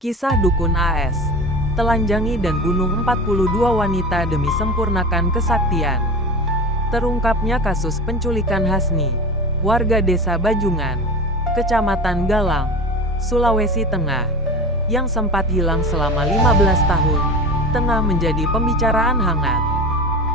Kisah Dukun AS. Telanjangi dan bunuh 42 wanita demi sempurnakan kesaktian. Terungkapnya kasus penculikan Hasni, warga desa Bajungan, Kecamatan Galang, Sulawesi Tengah, yang sempat hilang selama 15 tahun, tengah menjadi pembicaraan hangat.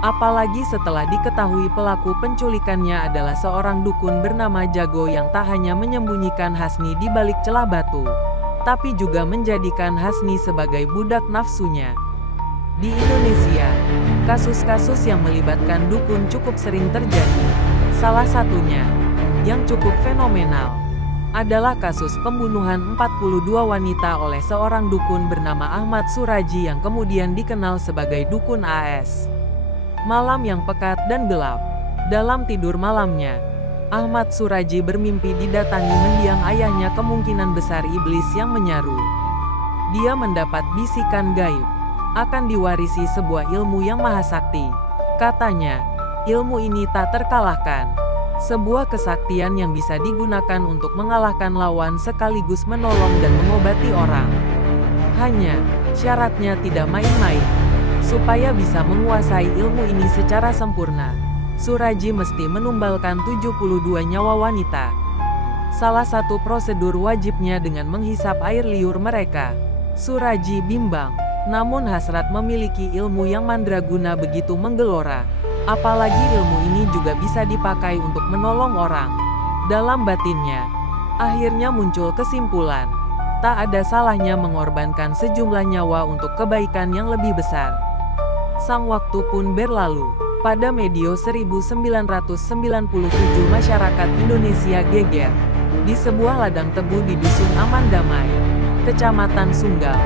Apalagi setelah diketahui pelaku penculikannya adalah seorang dukun bernama Jago yang tak hanya menyembunyikan Hasni di balik celah batu, tapi juga menjadikan Hasni sebagai budak nafsunya. Di Indonesia, kasus-kasus yang melibatkan dukun cukup sering terjadi. Salah satunya, yang cukup fenomenal, adalah kasus pembunuhan 42 wanita oleh seorang dukun bernama Ahmad Suraji yang kemudian dikenal sebagai Dukun AS. Malam yang pekat dan gelap. Dalam tidur malamnya, Ahmad Suraji bermimpi didatangi mendiang ayahnya, kemungkinan besar iblis yang menyaru. Dia mendapat bisikan gaib, akan diwarisi sebuah ilmu yang mahasakti. Katanya, ilmu ini tak terkalahkan. Sebuah kesaktian yang bisa digunakan untuk mengalahkan lawan sekaligus menolong dan mengobati orang. Hanya, syaratnya tidak main-main. Supaya bisa menguasai ilmu ini secara sempurna, Suraji mesti menumbalkan 72 nyawa wanita. Salah satu prosedur wajibnya dengan menghisap air liur mereka. Suraji bimbang, namun hasrat memiliki ilmu yang mandraguna begitu menggelora. Apalagi ilmu ini juga bisa dipakai untuk menolong orang. Dalam batinnya, akhirnya muncul kesimpulan, tak ada salahnya mengorbankan sejumlah nyawa untuk kebaikan yang lebih besar. Sang waktu pun berlalu. Pada medio 1997 masyarakat Indonesia geger di sebuah ladang tebu di Dusun Aman Damai, Kecamatan Sunggal,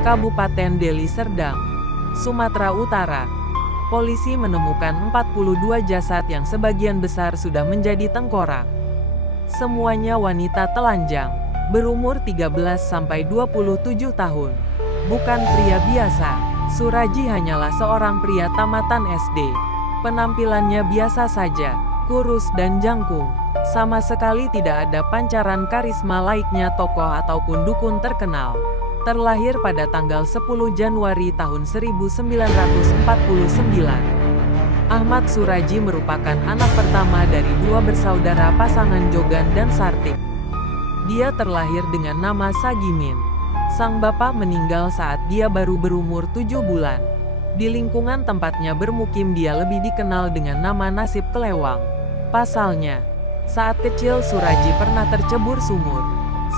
Kabupaten Deli Serdang, Sumatera Utara. Polisi menemukan 42 jasad yang sebagian besar sudah menjadi tengkorak. Semuanya wanita telanjang, berumur 13-27 tahun. Bukan pria biasa. Suraji hanyalah seorang pria tamatan SD. Penampilannya biasa saja, kurus dan jangkung. Sama sekali tidak ada pancaran karisma laiknya tokoh ataupun dukun terkenal. Terlahir pada tanggal 10 Januari tahun 1949. Ahmad Suraji merupakan anak pertama dari dua bersaudara pasangan Jogan dan Sartik. Dia terlahir dengan nama Sagimin. Sang bapak meninggal saat dia baru berumur 7 bulan. Di lingkungan tempatnya bermukim dia lebih dikenal dengan nama Nasib Kelewang. Pasalnya, saat kecil Suraji pernah tercebur sumur.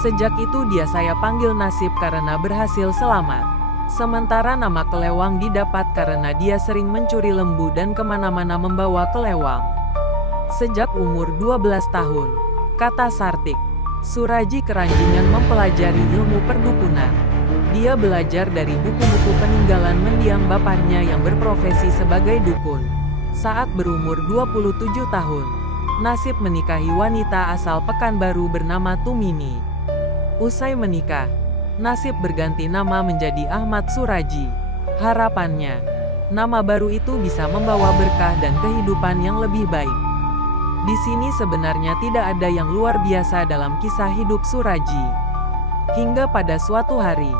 Sejak itu dia saya panggil Nasib karena berhasil selamat. Sementara nama Kelewang didapat karena dia sering mencuri lembu dan kemana-mana membawa kelewang. Sejak umur 12 tahun, kata Sartik, Suraji keranjingan mempelajari ilmu perdukunan. Dia belajar dari buku-buku peninggalan mendiang bapaknya yang berprofesi sebagai dukun. Saat berumur 27 tahun, Nasib menikahi wanita asal Pekanbaru bernama Tumini. Usai menikah, Nasib berganti nama menjadi Ahmad Suraji. Harapannya, nama baru itu bisa membawa berkah dan kehidupan yang lebih baik. Di sini sebenarnya tidak ada yang luar biasa dalam kisah hidup Suraji. Hingga pada suatu hari,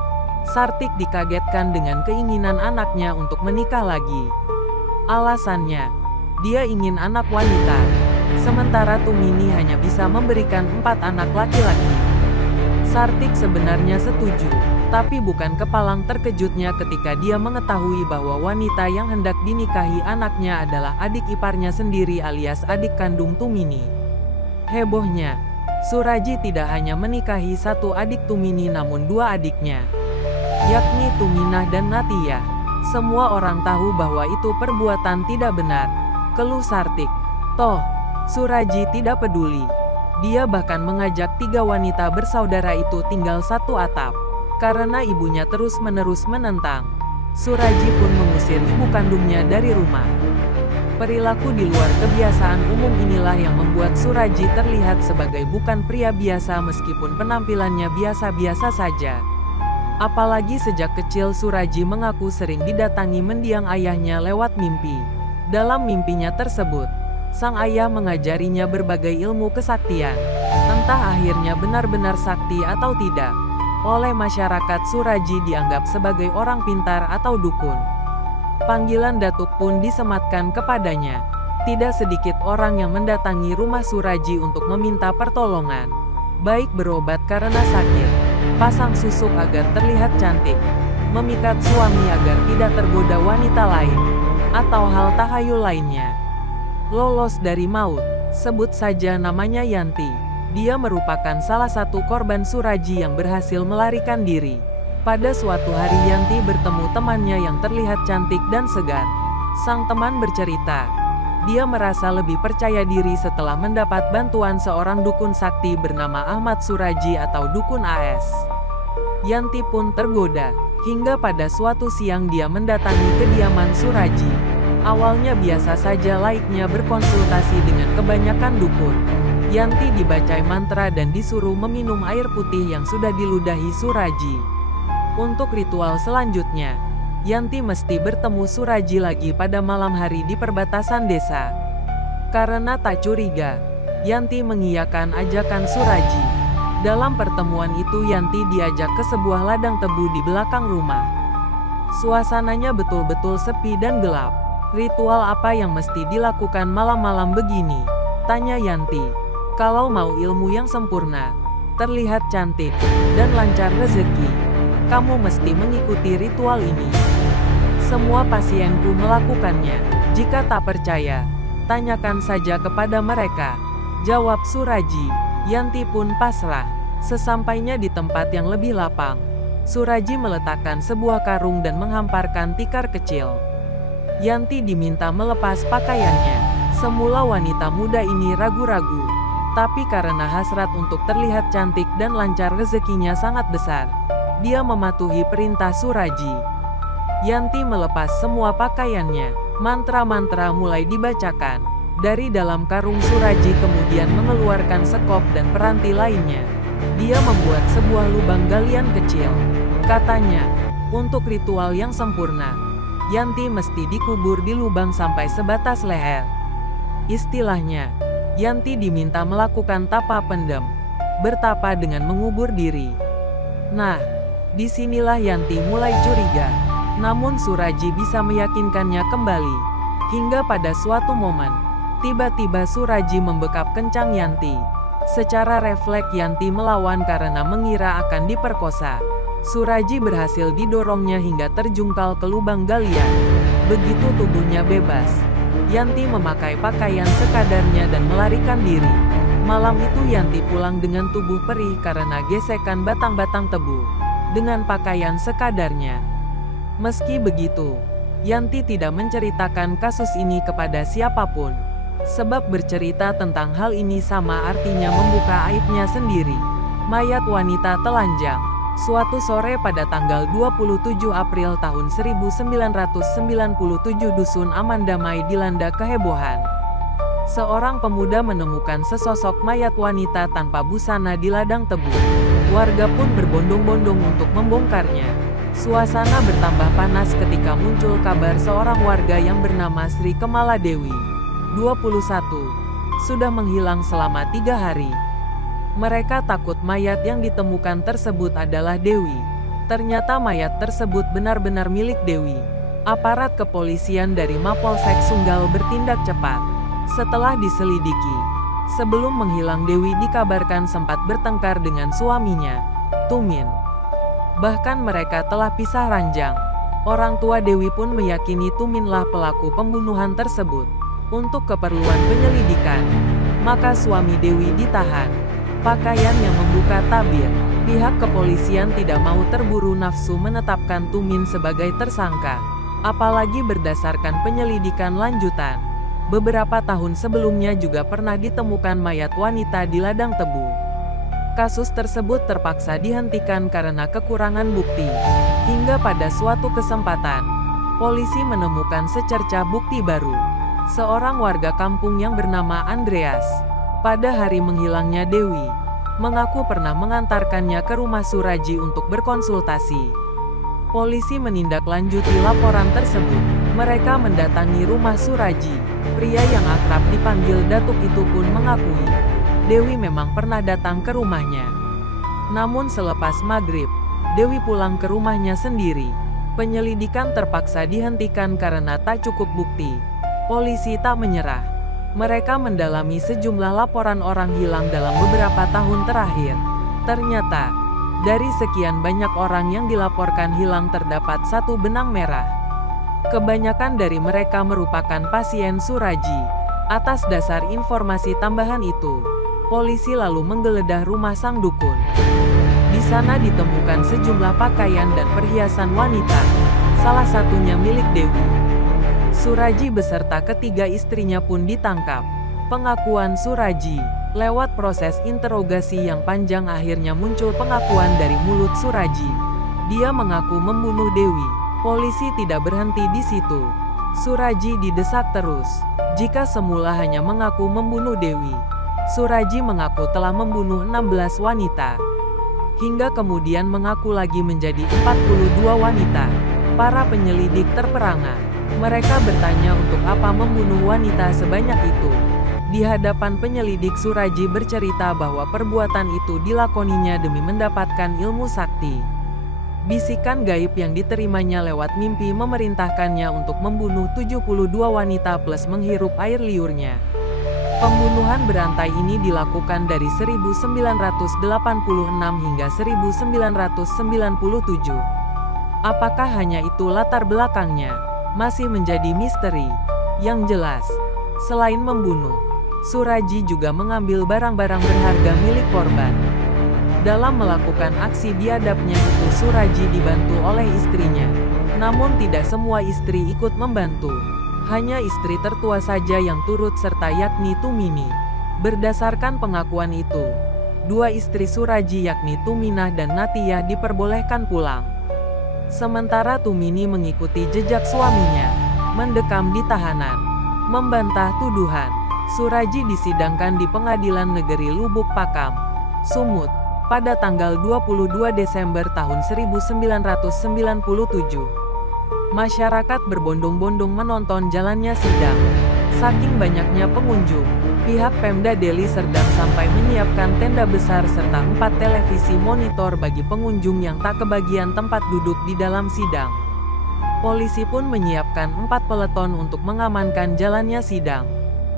Sartik dikagetkan dengan keinginan anaknya untuk menikah lagi. Alasannya, dia ingin anak wanita, sementara Tumini hanya bisa memberikan 4 anak laki-laki. Sartik sebenarnya setuju, tapi bukan kepalang terkejutnya ketika dia mengetahui bahwa wanita yang hendak dinikahi anaknya adalah adik iparnya sendiri alias adik kandung Tumini. Hebohnya, Suraji tidak hanya menikahi satu adik Tumini namun 2 adiknya, yakni Tuminah dan Natiyah. Semua orang tahu bahwa itu perbuatan tidak benar, keluh Sartik. Toh, Suraji tidak peduli. Dia bahkan mengajak 3 wanita bersaudara itu tinggal satu atap. Karena ibunya terus-menerus menentang, Suraji pun mengusir ibu kandungnya dari rumah. Perilaku di luar kebiasaan umum inilah yang membuat Suraji terlihat sebagai bukan pria biasa meskipun penampilannya biasa-biasa saja. Apalagi sejak kecil Suraji mengaku sering didatangi mendiang ayahnya lewat mimpi. Dalam mimpinya tersebut, sang ayah mengajarinya berbagai ilmu kesaktian. Entah akhirnya benar-benar sakti atau tidak. Oleh masyarakat Suraji dianggap sebagai orang pintar atau dukun. Panggilan datuk pun disematkan kepadanya. Tidak sedikit orang yang mendatangi rumah Suraji untuk meminta pertolongan. Baik berobat karena sakit, pasang susuk agar terlihat cantik, memikat suami agar tidak tergoda wanita lain, atau hal tahayul lainnya. Lolos dari maut, sebut saja namanya Yanti. Dia merupakan salah satu korban Suraji yang berhasil melarikan diri. Pada suatu hari Yanti bertemu temannya yang terlihat cantik dan segar. Sang teman bercerita, dia merasa lebih percaya diri setelah mendapat bantuan seorang dukun sakti bernama Ahmad Suraji atau Dukun AS. Yanti pun tergoda, hingga pada suatu siang dia mendatangi kediaman Suraji. Awalnya biasa saja layaknya berkonsultasi dengan kebanyakan dukun. Yanti dibacai mantra dan disuruh meminum air putih yang sudah diludahi Suraji. Untuk ritual selanjutnya, Yanti mesti bertemu Suraji lagi pada malam hari di perbatasan desa. Karena tak curiga, Yanti mengiyakan ajakan Suraji. Dalam pertemuan itu Yanti diajak ke sebuah ladang tebu di belakang rumah. Suasananya betul-betul sepi dan gelap. Ritual apa yang mesti dilakukan malam-malam begini? Tanya Yanti. Kalau mau ilmu yang sempurna, terlihat cantik, dan lancar rezeki, kamu mesti mengikuti ritual ini. Semua pasienku melakukannya. Jika tak percaya, tanyakan saja kepada mereka, jawab Suraji. Yanti pun pasrah. Sesampainya di tempat yang lebih lapang, Suraji meletakkan sebuah karung dan menghamparkan tikar kecil. Yanti diminta melepas pakaiannya. Semula wanita muda ini ragu-ragu. Tapi karena hasrat untuk terlihat cantik dan lancar rezekinya sangat besar, dia mematuhi perintah Suraji. Yanti melepas semua pakaiannya. Mantra-mantra mulai dibacakan. Dari dalam karung Suraji kemudian mengeluarkan sekop dan peranti lainnya. Dia membuat sebuah lubang galian kecil. Katanya, untuk ritual yang sempurna, Yanti mesti dikubur di lubang sampai sebatas leher. Istilahnya, Yanti diminta melakukan tapa pendem, bertapa dengan mengubur diri. Nah, disinilah Yanti mulai curiga. Namun Suraji bisa meyakinkannya kembali. Hingga pada suatu momen, tiba-tiba Suraji membekap kencang Yanti. Secara refleks Yanti melawan karena mengira akan diperkosa. Suraji berhasil didorongnya hingga terjungkal ke lubang galian. Begitu tubuhnya bebas, Yanti memakai pakaian sekadarnya dan melarikan diri. Malam itu Yanti pulang dengan tubuh perih karena gesekan batang-batang tebu. Dengan pakaian sekadarnya. Meski begitu, Yanti tidak menceritakan kasus ini kepada siapapun. Sebab bercerita tentang hal ini sama artinya membuka aibnya sendiri. Mayat wanita telanjang. Suatu sore pada tanggal 27 April tahun 1997 Dusun Aman Damai dilanda kehebohan. Seorang pemuda menemukan sesosok mayat wanita tanpa busana di ladang tebu. Warga pun berbondong-bondong untuk membongkarnya. Suasana bertambah panas ketika muncul kabar seorang warga yang bernama Sri Kemala Dewi, 21, sudah menghilang selama 3 hari. Mereka takut mayat yang ditemukan tersebut adalah Dewi. Ternyata mayat tersebut benar-benar milik Dewi. Aparat kepolisian dari Mapolsek Sunggal bertindak cepat. Setelah diselidiki, sebelum menghilang Dewi dikabarkan sempat bertengkar dengan suaminya, Tumin. Bahkan mereka telah pisah ranjang. Orang tua Dewi pun meyakini Tuminlah pelaku pembunuhan tersebut. Untuk keperluan penyelidikan, maka suami Dewi ditahan. Pakaian yang membuka tabir. Pihak kepolisian tidak mau terburu nafsu menetapkan Tumin sebagai tersangka, apalagi berdasarkan penyelidikan lanjutan. Beberapa tahun sebelumnya juga pernah ditemukan mayat wanita di ladang tebu. Kasus tersebut terpaksa dihentikan karena kekurangan bukti. Hingga pada suatu kesempatan, polisi menemukan secercah bukti baru. Seorang warga kampung yang bernama Andreas, pada hari menghilangnya Dewi, mengaku pernah mengantarkannya ke rumah Suraji untuk berkonsultasi. Polisi menindaklanjuti laporan tersebut. Mereka mendatangi rumah Suraji. Pria yang akrab dipanggil Datuk itu pun mengakui, Dewi memang pernah datang ke rumahnya. Namun selepas maghrib, Dewi pulang ke rumahnya sendiri. Penyelidikan terpaksa dihentikan karena tak cukup bukti. Polisi tak menyerah. Mereka mendalami sejumlah laporan orang hilang dalam beberapa tahun terakhir. Ternyata, dari sekian banyak orang yang dilaporkan hilang terdapat satu benang merah. Kebanyakan dari mereka merupakan pasien Suraji. Atas dasar informasi tambahan itu, polisi lalu menggeledah rumah sang dukun. Di sana ditemukan sejumlah pakaian dan perhiasan wanita, salah satunya milik Dewi. Suraji beserta ketiga istrinya pun ditangkap. Pengakuan Suraji, lewat proses interogasi yang panjang akhirnya muncul pengakuan dari mulut Suraji. Dia mengaku membunuh Dewi. Polisi tidak berhenti di situ. Suraji didesak terus. Jika semula hanya mengaku membunuh Dewi, Suraji mengaku telah membunuh 16 wanita. Hingga kemudian mengaku lagi menjadi 42 wanita. Para penyelidik terperangah. Mereka bertanya untuk apa membunuh wanita sebanyak itu. Di hadapan penyelidik, Suraji bercerita bahwa perbuatan itu dilakoninya demi mendapatkan ilmu sakti. Bisikan gaib yang diterimanya lewat mimpi memerintahkannya untuk membunuh 72 wanita plus menghirup air liurnya. Pembunuhan berantai ini dilakukan dari 1986 hingga 1997. Apakah hanya itu latar belakangnya? Masih menjadi misteri. Yang jelas, selain membunuh, Suraji juga mengambil barang-barang berharga milik korban. Dalam melakukan aksi biadabnya itu, Suraji dibantu oleh istrinya. Namun tidak semua istri ikut membantu. Hanya istri tertua saja yang turut serta, yakni Tumini. Berdasarkan pengakuan itu, dua istri Suraji yakni Tuminah dan Natiyah diperbolehkan pulang. Sementara Tumini mengikuti jejak suaminya, mendekam di tahanan, membantah tuduhan. Suraji disidangkan di Pengadilan Negeri Lubuk Pakam, Sumut, pada tanggal 22 Desember tahun 1997. Masyarakat berbondong-bondong menonton jalannya sidang. Saking banyaknya pengunjung, pihak Pemda Deli Serdang sampai menyiapkan tenda besar serta 4 televisi monitor bagi pengunjung yang tak kebagian tempat duduk di dalam sidang. Polisi pun menyiapkan 4 peleton untuk mengamankan jalannya sidang.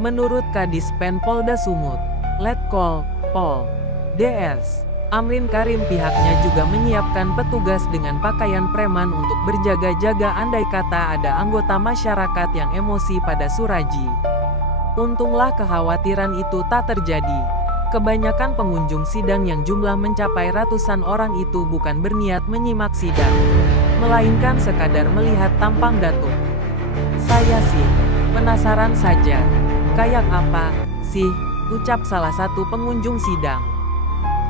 Menurut Kadis Pen Polda Sumut, Letkol Pol Ds. Amrin Karim, pihaknya juga menyiapkan petugas dengan pakaian preman untuk berjaga-jaga andai kata ada anggota masyarakat yang emosi pada Suraji. Untunglah kekhawatiran itu tak terjadi. Kebanyakan pengunjung sidang yang jumlah mencapai ratusan orang itu bukan berniat menyimak sidang, melainkan sekadar melihat tampang datuk. "Saya sih penasaran saja, kayak apa sih?" ucap salah satu pengunjung sidang.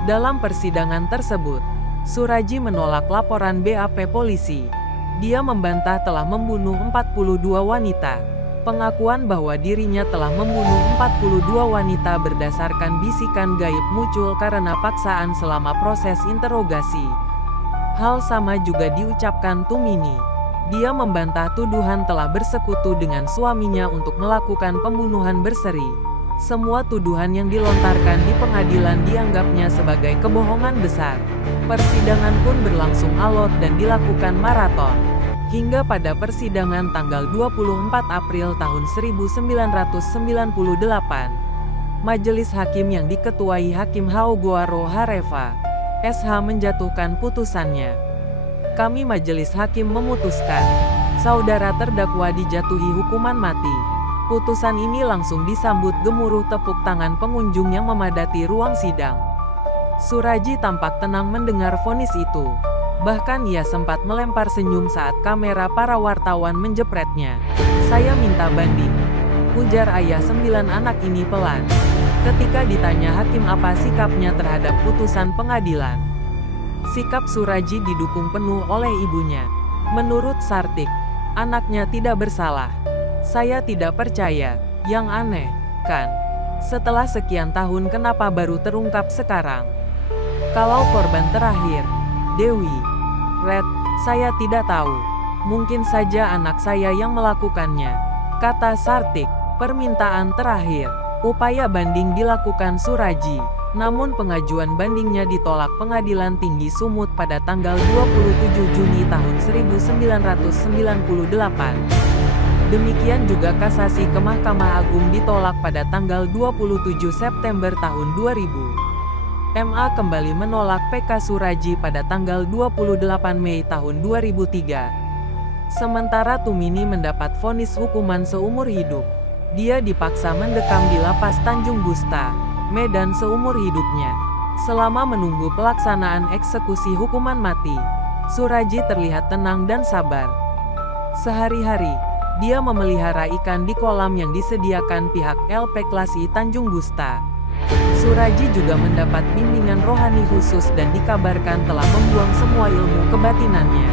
Dalam persidangan tersebut, Suraji menolak laporan BAP polisi. Dia membantah telah membunuh 42 wanita. Pengakuan bahwa dirinya telah membunuh 42 wanita berdasarkan bisikan gaib muncul karena paksaan selama proses interogasi. Hal sama juga diucapkan Tumini. Dia membantah tuduhan telah bersekutu dengan suaminya untuk melakukan pembunuhan berseri. Semua tuduhan yang dilontarkan di pengadilan dianggapnya sebagai kebohongan besar. Persidangan pun berlangsung alot dan dilakukan maraton. Hingga pada persidangan tanggal 24 April tahun 1998, Majelis Hakim yang diketuai Hakim Haogoaro Hareva, SH menjatuhkan putusannya. "Kami Majelis Hakim memutuskan, saudara terdakwa dijatuhi hukuman mati." Putusan ini langsung disambut gemuruh tepuk tangan pengunjung yang memadati ruang sidang. Suraji tampak tenang mendengar vonis itu. Bahkan ia sempat melempar senyum saat kamera para wartawan menjepretnya. "Saya minta banding," ujar ayah 9 anak ini pelan. Ketika ditanya hakim apa sikapnya terhadap putusan pengadilan, sikap Suraji didukung penuh oleh ibunya. Menurut Sartik, anaknya tidak bersalah. "Saya tidak percaya. Yang aneh, kan? Setelah sekian tahun kenapa baru terungkap sekarang? Kalau korban terakhir, Dewi, Red, saya tidak tahu. Mungkin saja anak saya yang melakukannya," kata Sartik. Permintaan terakhir, upaya banding dilakukan Suraji. Namun pengajuan bandingnya ditolak Pengadilan Tinggi Sumut pada tanggal 27 Juni tahun 1998. Demikian juga kasasi ke Mahkamah Agung ditolak pada tanggal 27 September tahun 2000. MA kembali menolak PK Suradji pada tanggal 28 Mei tahun 2003. Sementara Tumini mendapat vonis hukuman seumur hidup. Dia dipaksa mendekam di lapas Tanjung Gusta, Medan seumur hidupnya. Selama menunggu pelaksanaan eksekusi hukuman mati, Suradji terlihat tenang dan sabar. Sehari-hari, dia memelihara ikan di kolam yang disediakan pihak LP Klasi Tanjung Gusta. Suradji juga mendapat bimbingan rohani khusus dan dikabarkan telah membuang semua ilmu kebatinannya.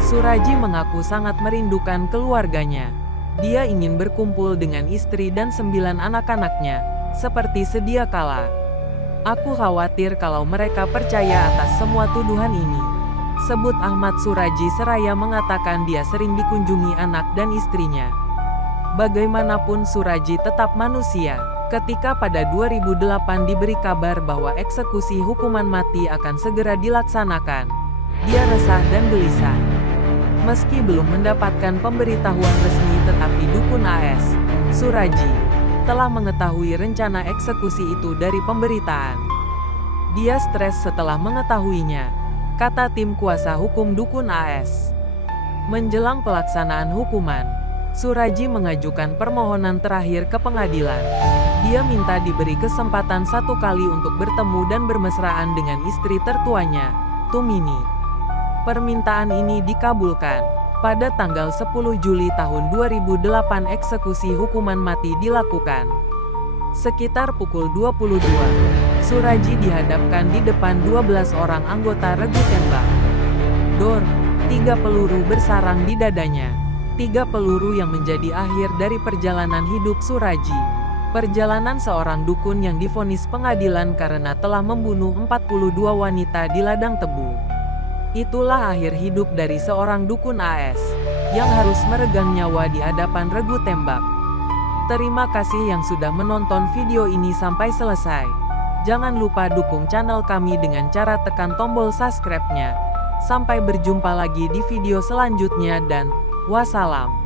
Suradji mengaku sangat merindukan keluarganya. Dia ingin berkumpul dengan istri dan 9 anak-anaknya, seperti sedia kala. Aku khawatir kalau mereka percaya atas semua tuduhan ini, sebut Ahmad Suradji seraya mengatakan dia sering dikunjungi anak dan istrinya. Bagaimanapun Suradji tetap manusia. Ketika pada 2008 diberi kabar bahwa eksekusi hukuman mati akan segera dilaksanakan, dia resah dan gelisah. Meski belum mendapatkan pemberitahuan resmi, tetapi dukun AS, Suradji, telah mengetahui rencana eksekusi itu dari pemberitaan. Dia stres setelah mengetahuinya, kata tim kuasa hukum dukun AS. Menjelang pelaksanaan hukuman, Suradji mengajukan permohonan terakhir ke pengadilan. Dia minta diberi kesempatan 1 kali untuk bertemu dan bermesraan dengan istri tertuanya, Tumini. Permintaan ini dikabulkan. Pada tanggal 10 Juli tahun 2008 eksekusi hukuman mati dilakukan. Sekitar pukul 22, Suradji dihadapkan di depan 12 orang anggota regu tembak. Dor, 3 peluru bersarang di dadanya. 3 peluru yang menjadi akhir dari perjalanan hidup Suradji. Perjalanan seorang dukun yang divonis pengadilan karena telah membunuh 42 wanita di ladang tebu. Itulah akhir hidup dari seorang dukun AS, yang harus meregang nyawa di hadapan regu tembak. Terima kasih yang sudah menonton video ini sampai selesai. Jangan lupa dukung channel kami dengan cara tekan tombol subscribe-nya. Sampai berjumpa lagi di video selanjutnya dan wassalam.